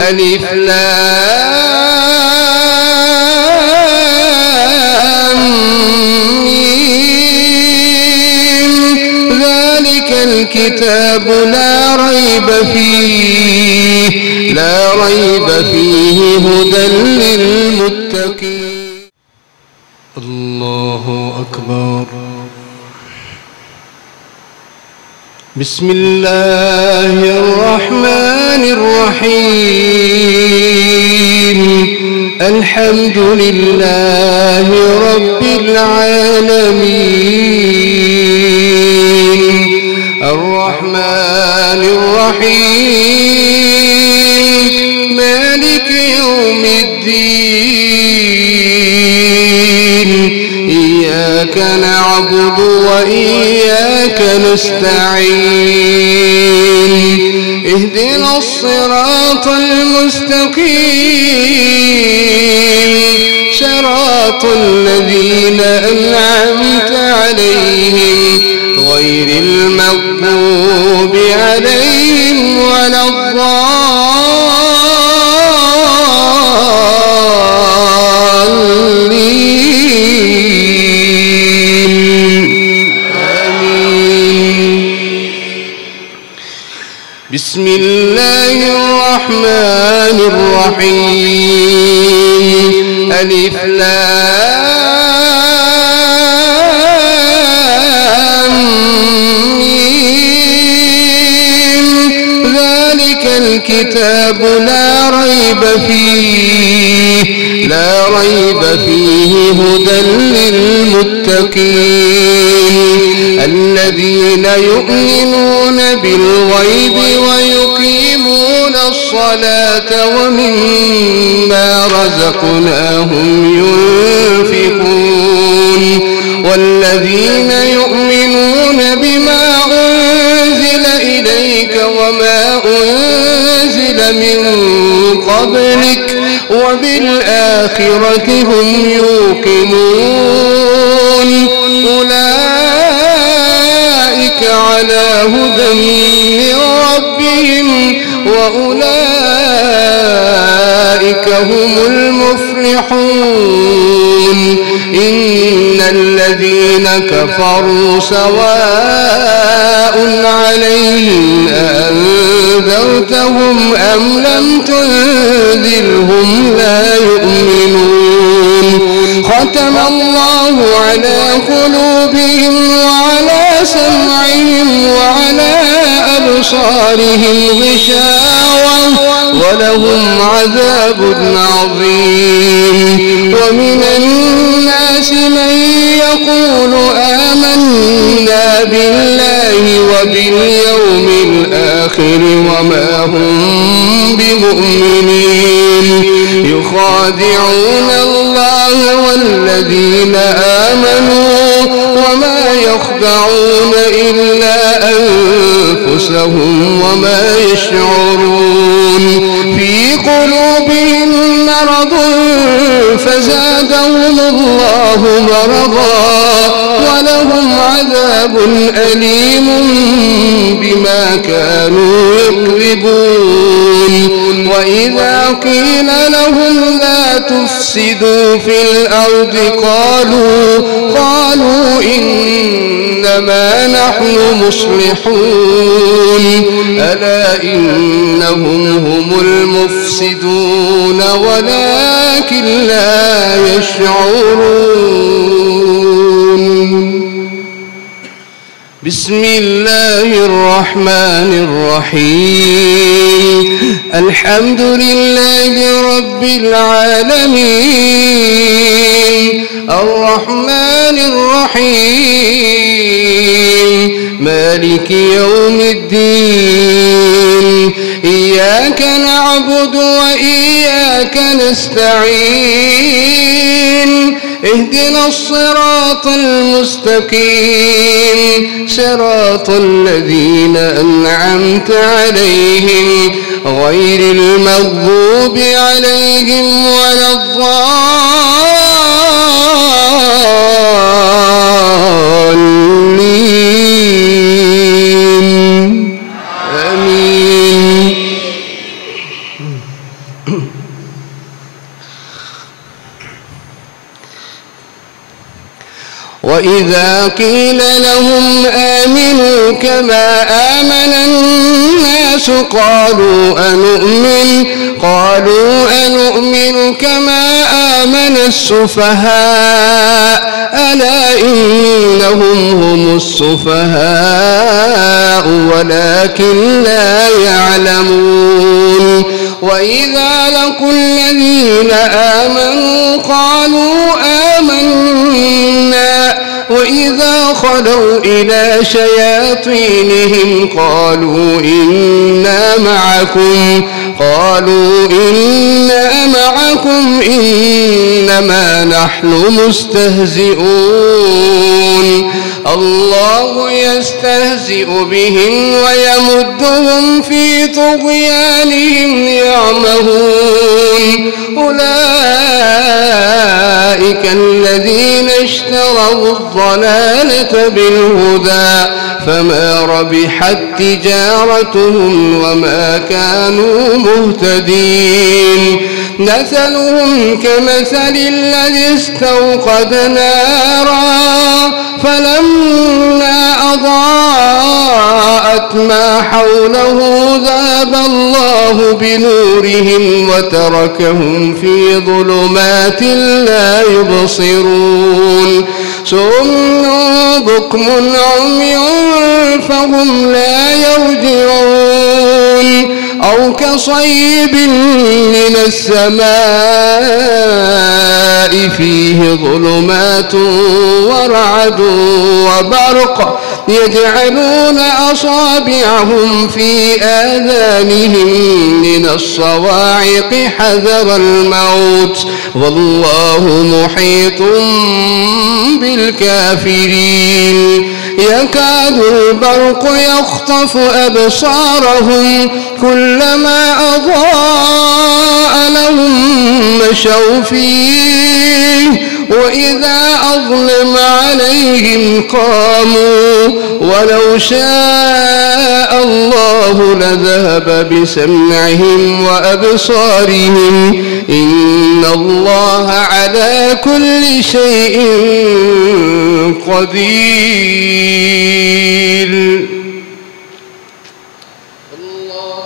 ألف لام ميم ذلك الكتاب لا ريب فيه هدى للمتقين. الله أكبر. بسم الله الرحمن الرحيم. الحمد لله رب العالمين الرحمن الرحيم مالك يوم الدين إياك نعبد وإياك نستعين اهدنا الصراط المستقيم صراط الذين أنعمت عليهم غير المغضوب عليهم ولا الضالين آمين. بسم الله الرحمن الرحيم. ألف لام ميم ذلك الكتاب لا ريب فيه هدى للمتقين الذين يؤمنون بالغيب ويقيمون الصلاة ومما رزقناهم ينفقون والذين يؤمنون بما أنزل إليك وما أنزل من قبلك وبالآخرة هم يوقنون أولئك على هدى من ربهم وأولئك هم المفلحون. إن الذين كفروا سواء عليهم أأنذرتهم أم لم تنذرهم لا يؤمنون. ختم الله على قلوبهم وعلى سمعهم وعلى أبصارهم غشاوة ولهم عذاب عظيم. ومن الناس من يقول آمنا بالله وباليوم الآخر وما هم بمؤمنين يخادعون الله والذين آمنوا وما يخدعون إلا أنفسهم وما يشعرون. في قلوبهم مرض فزادهم الله مرضا ولهم عذاب أليم بما كانوا يكذبون. وإذا قيل لهم لا تفسدوا في الأرض قالوا إنما نحن مصلحون ألا إنهم هم المفسدون ولكن لا يشعرون. بسم الله الرحمن الرحيم. الحمد لله رب العالمين الرحمن الرحيم مالك يوم الدين إياك نعبد وإياك نستعين اهدنا الصراط المستقيم صراط الذين أنعمت عليهم غير المغضوب عليهم ولا الضالين آمين. وإذا قيل لهم آمنوا كما آمن الناس قالوا أنؤمن كما آمن السفهاء ألا إنهم هم السفهاء ولكن لا يعلمون وإذا لقوا الذين آمنوا قالوا آمنا وإذا خلوا إلى شياطينهم قالوا إنا معكم إنما نحن مستهزئون الله يستهزئ بهم ويمدهم في طغيانهم يعمهون أولئك الذين اشتروا الضلالة بالهدى فما ربحت تجارتهم وما كانوا مهتدين مثلهم كمثل الذي استوقد نارا فلما أضاءت ما حوله ذهب الله بنورهم وتركهم في ظلمات لا يبصرون صم بكم عمي فهم لا يرجعون أو كصيب من السماء فيه ظلمات ورعد وبرق يجعلون أصابعهم في آذانهم من الصواعق حذر الموت والله محيط بالكافرين يكاد البرق يخطف أبصارهم كلما أضاء لهم مشوا فيه وإذا أظلم عليهم قاموا ولو شاء الله لذهب بسمعهم وأبصارهم إن الله على كل شيء قدير. الله